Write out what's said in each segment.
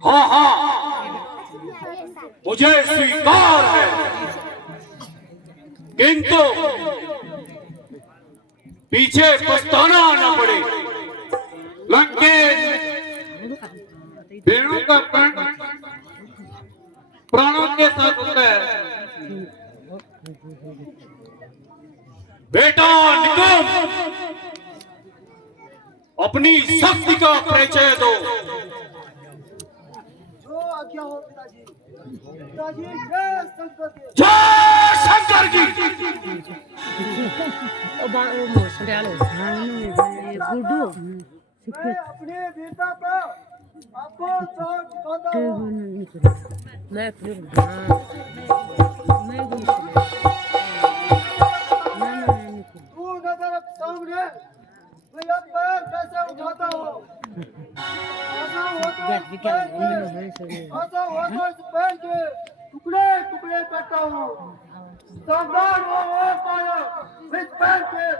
हाँ हाँ, मुझे स्वीकार है, किंतु पीछे पछताना न पड़े। लंकेश वेणु का प्राणों के साथ होता है। बेटा निकम, अपनी शक्ति का परिचय दो। जो आज्ञा हो पिताजी। पिताजी जय शंकर की। जय शंकर की। मैं अपने बेटा को आपको चुकाता हूँ। तू नजर सामने मैं अब पैर कैसे उठाता हूँ। ऐसा हो तो इस पैर के टुकड़े टुकड़े करता हूँ। सावधान हो पाया इस पैर के।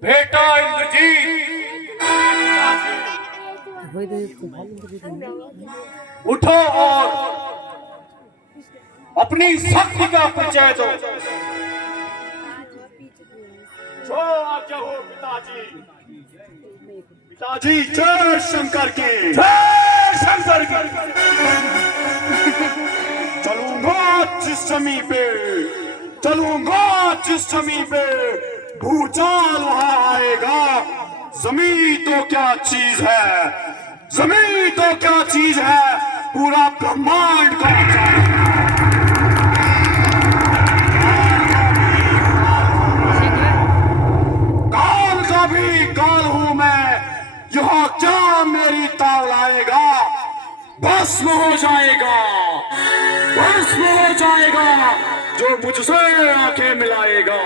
बेटा इंद्रजीत, उठो और अपनी शक्ति का परिचय दो। जो आज्ञा हो पिताजी। पिताजी जय शंकर की। जय शंकर की। चलूंगा जिस जमी पे, चलूंगा जिस जमी पे भूचाल वहां आएगा। जमीन तो क्या चीज है, जमीन तो क्या चीज है, पूरा ब्रह्मांड का काल का भी काल हूं मैं। यहाँ क्या मेरी ताव लाएगा, भस्म हो जाएगा, भस्म हो जाएगा जो मुझसे आंखें मिलाएगा।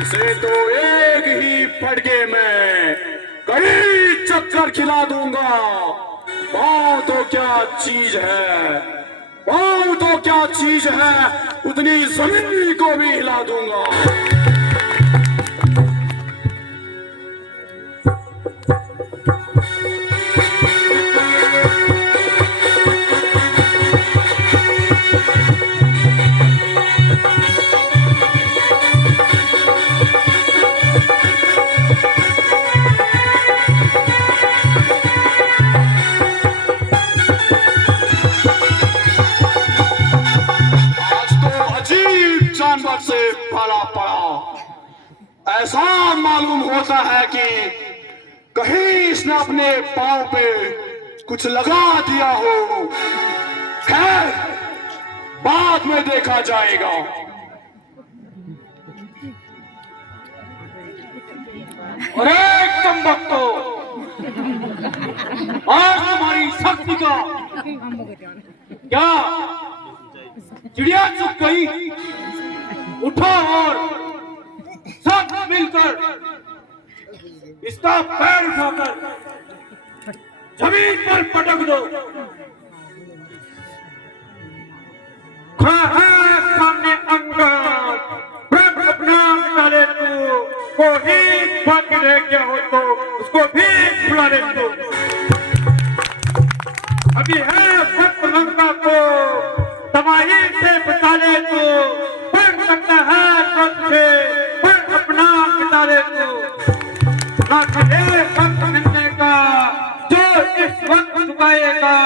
इसे तो एक ही फटके में कई चक्कर खिला दूंगा। पाँव तो क्या चीज है, पाँव तो क्या चीज है, उतनी जमीन को भी हिला दूंगा। जानवर से पाला पड़ा। ऐसा मालूम होता है कि कहीं इसने अपने पांव पे कुछ लगा दिया हो। खैर बाद में देखा जाएगा। अरे तुम भक्तो, आज तुम्हारी शक्ति का क्या चिड़िया चुप गई। उठो और सब मिलकर इसका पैर उठाकर जमीन पर पटक दो। सामने अंगार अपना डाले को ही बाकी रह गया हो तो उसको भी बुला ले दो। अभी है भक्त लंका को तबाही से बचा ले तो बढ़ सकता है से पर अपना बता ले तो ना चले वक्त मिलने का जो इस वक्त झुकाएगा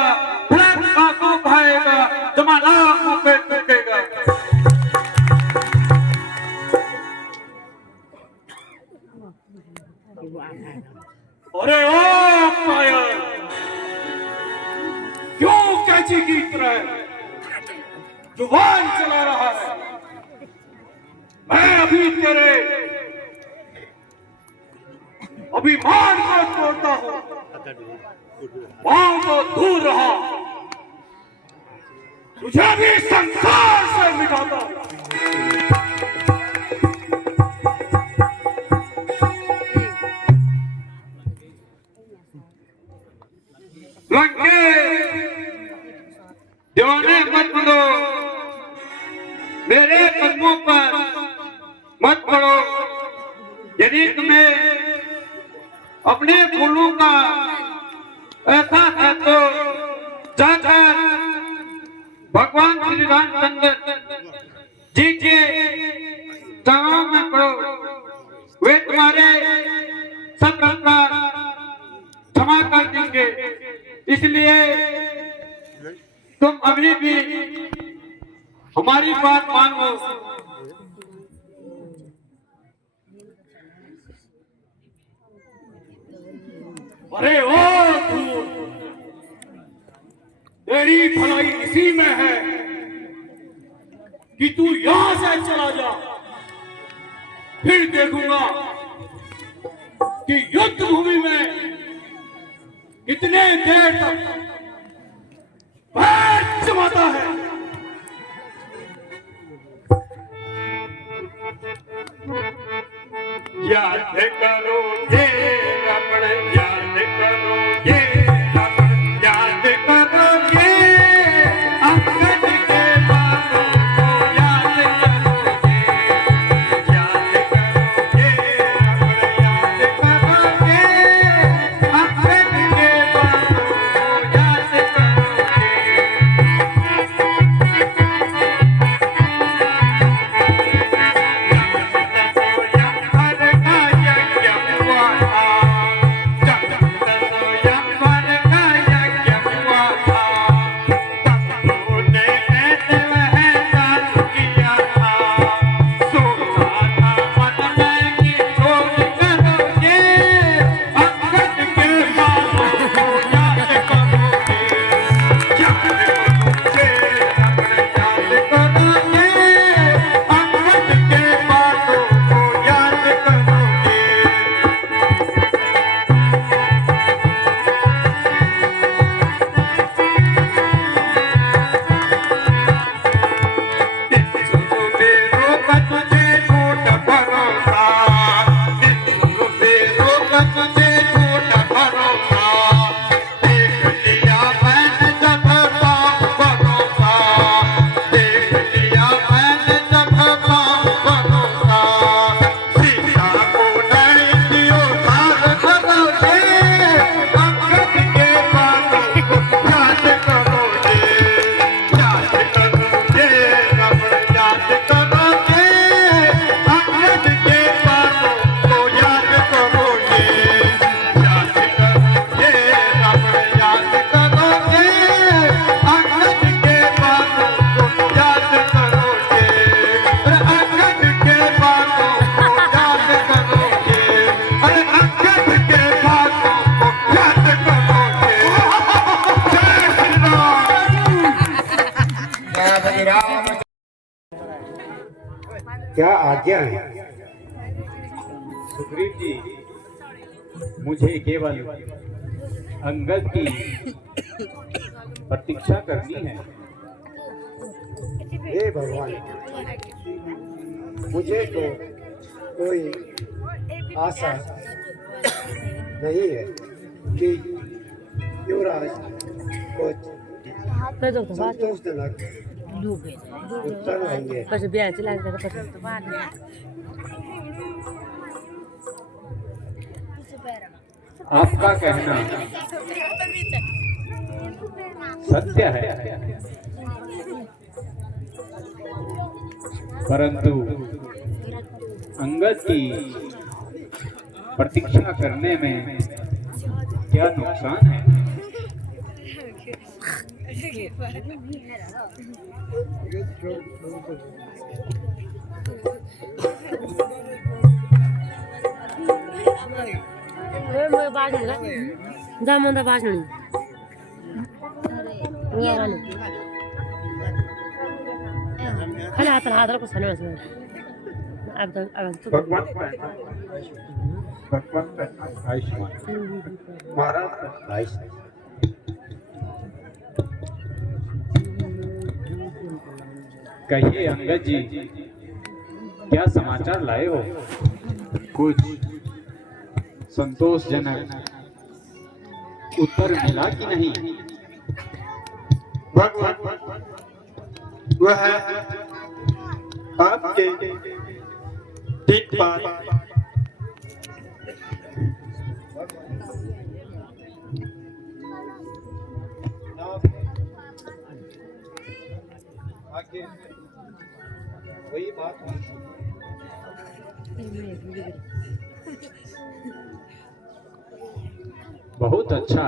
भरत आंसू बहाएगा जमाना मुंह पे टूटेगा। अरे ओ पायल, क्यों कैची की तरह जुबान चला रहा है। मैं अभी तेरे अभिमान को तोड़ता हूं। पांव तो दूर रहा, तुझे भी संसार से मिटाता। लंके दीवाने मत बनो, मेरे कदमों पर मत पड़ो। यदि तुम्हें अपने फूलों का एहसास है तो जाकर भगवान श्री रामचंद्र जी के चरणों में पड़ो, वे तुम्हारे सब अपराध क्षमा कर देंगे। इसलिए तुम अभी भी हमारी बात मानो। अरे ओ धूल, तेरी भलाई इसी में है कि तू यहां से चला जा, फिर देखूंगा कि युद्ध भूमि में कितने देर तक पैर जमाता है। याद करोगे रमण, याद करोगे रमण, याद करोगे अंगद के बातों को, याद करोगे, याद करोगे रमण, याद करोगे अंगद के बातों को, याद करोगे। क्या आज्ञा है? सुग्रीव जी, मुझे केवल अंगद की प्रतीक्षा करनी है। हे भगवान, मुझे तो कोई आशा नहीं है कि युवराज को संतोषजनक उत्तर आएंगे। आपका कहना सत्य है, परंतु अंगद की प्रतीक्षा करने में क्या नुकसान है? दामन बाज नहीं खाना हाथ हाथ को सना से अब तो भगवान आयुष्मान महाराज कहिए अंगद जी, क्या समाचार लाए हो? कुछ संतोषजनक उत्तर मिला कि नहीं? वह आपके ठीक पर आगे वही बात है। बहुत अच्छा।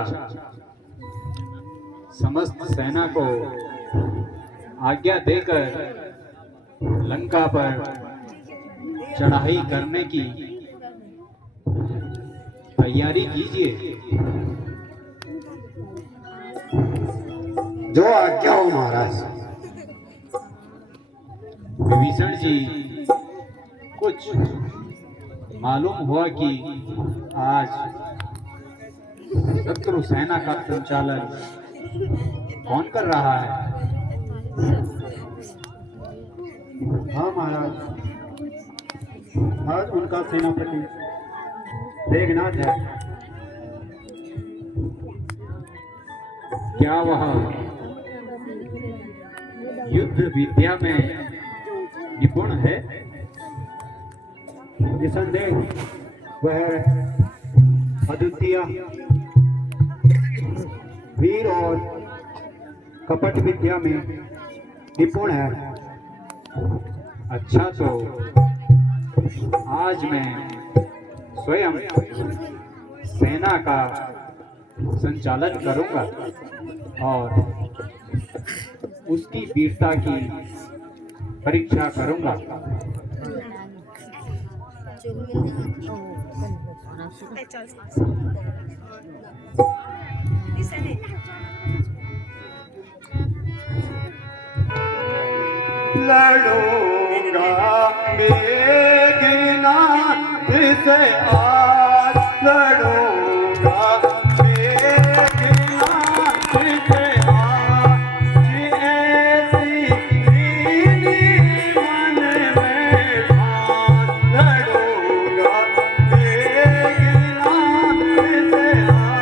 समस्त सेना को आज्ञा देकर लंका पर चढ़ाई करने की तैयारी कीजिए। जो आज्ञा हो महाराज। विभीषण जी, कुछ मालूम हुआ कि आज शत्रु सेना का संचालन कौन कर रहा है? हाँ महाराज, आज उनका सेनापति मेघनाथ है। क्या वह युद्ध विद्या में निपुण है? निसंदेह वह अद्वितीय वीर और कपट विद्या में निपुण है। अच्छा, तो आज मैं स्वयं सेना का संचालन करूंगा और उसकी वीरता की परीक्षा करूंगा। लड़ूंगा मेघनाथ से आज, लड़ूंगा मेघनाथ से आज। ऐसी दीनी मन में ठान, लड़ूंगा मेघनाथ से आज।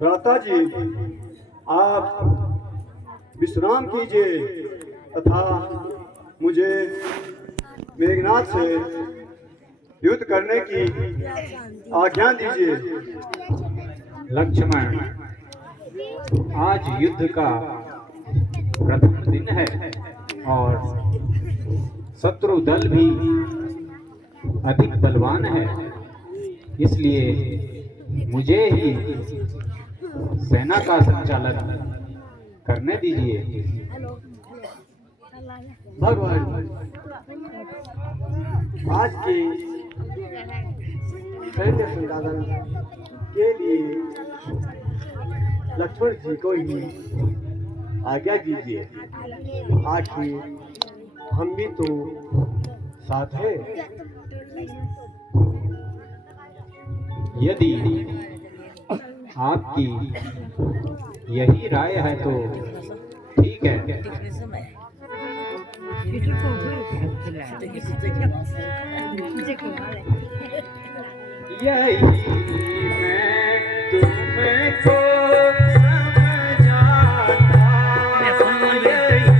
भ्राता जी, आप विश्राम कीजिए तथा मुझे मेघनाथ से युद्ध करने की आज्ञा दीजिए। लक्ष्मण, आज युद्ध का प्रथम दिन है और शत्रु दल भी अधिक बलवान है, इसलिए मुझे ही सेना का संचालन करने दीजिए। भगवान, आज के सैन्य संचालन के लिए लक्ष्मण जी को ही आज्ञा दीजिए। आखिर हम भी तो साथ हैं। यदि आपकी यही राय है तो ठीक है। यही मैं तुमको समझाता, यही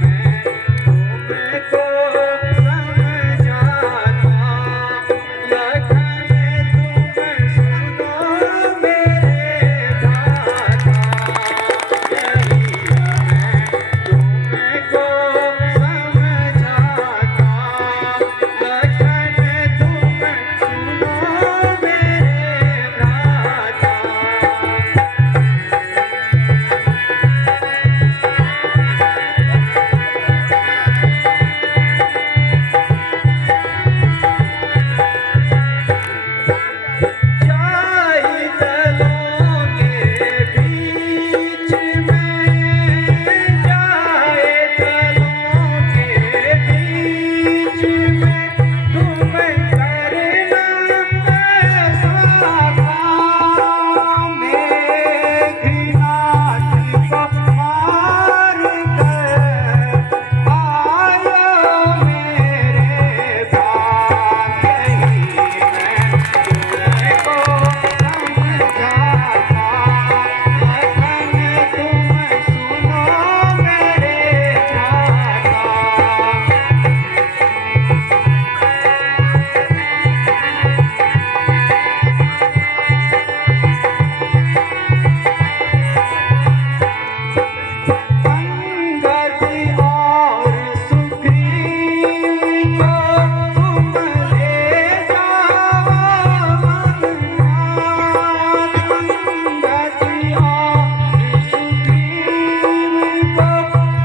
मैं तुमको समझाता, लखन तुम सुनो मेरे दाता, यही मैं तुमको समझाता, लखन तुम सुनो मेरे दाता। जाए दलों के बीच में, जाए दलों के बीच में, तुम करना ऐसा काम, मेघनाथ को मार कर आयो मेरे पास, यही मैं तुमको समझाता, लखन तुम सुनो मेरे दाता। अंगद और सुग्रीव को तुम ले जाओ मनमाद, अंगद और सुग्रीव को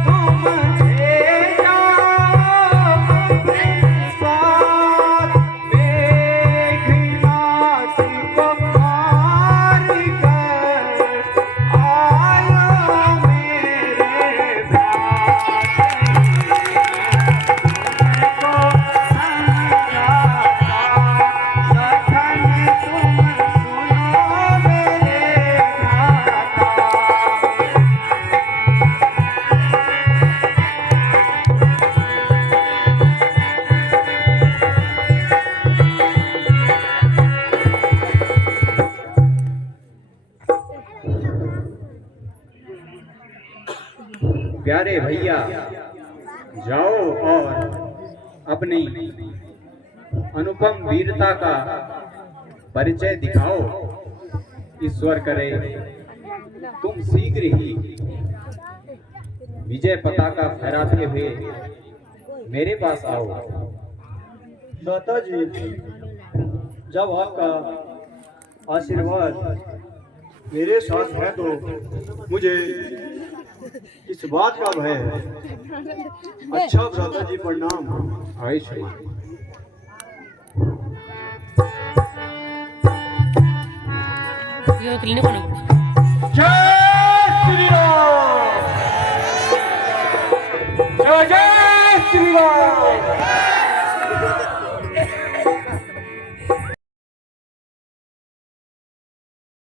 तुम ले जाओ मनसाद, मेघनाथ को मार कर आयो मेरे पास, तुमको समझाता, लखन तुम सुनो मेरे दाता। प्यारे भैया, जाओ और अपनी अनुपम वीरता का परिचय दिखाओ। ईश्वर करे तुम शीघ्र ही विजय पताका फहराते हुए मेरे पास आओ। दाता जी, जब आपका आशीर्वाद मेरे साथ है तो मुझे इस बात का भय है। अच्छा भ्राता जी, प्रणाम। आयुष्मान। Yo, que le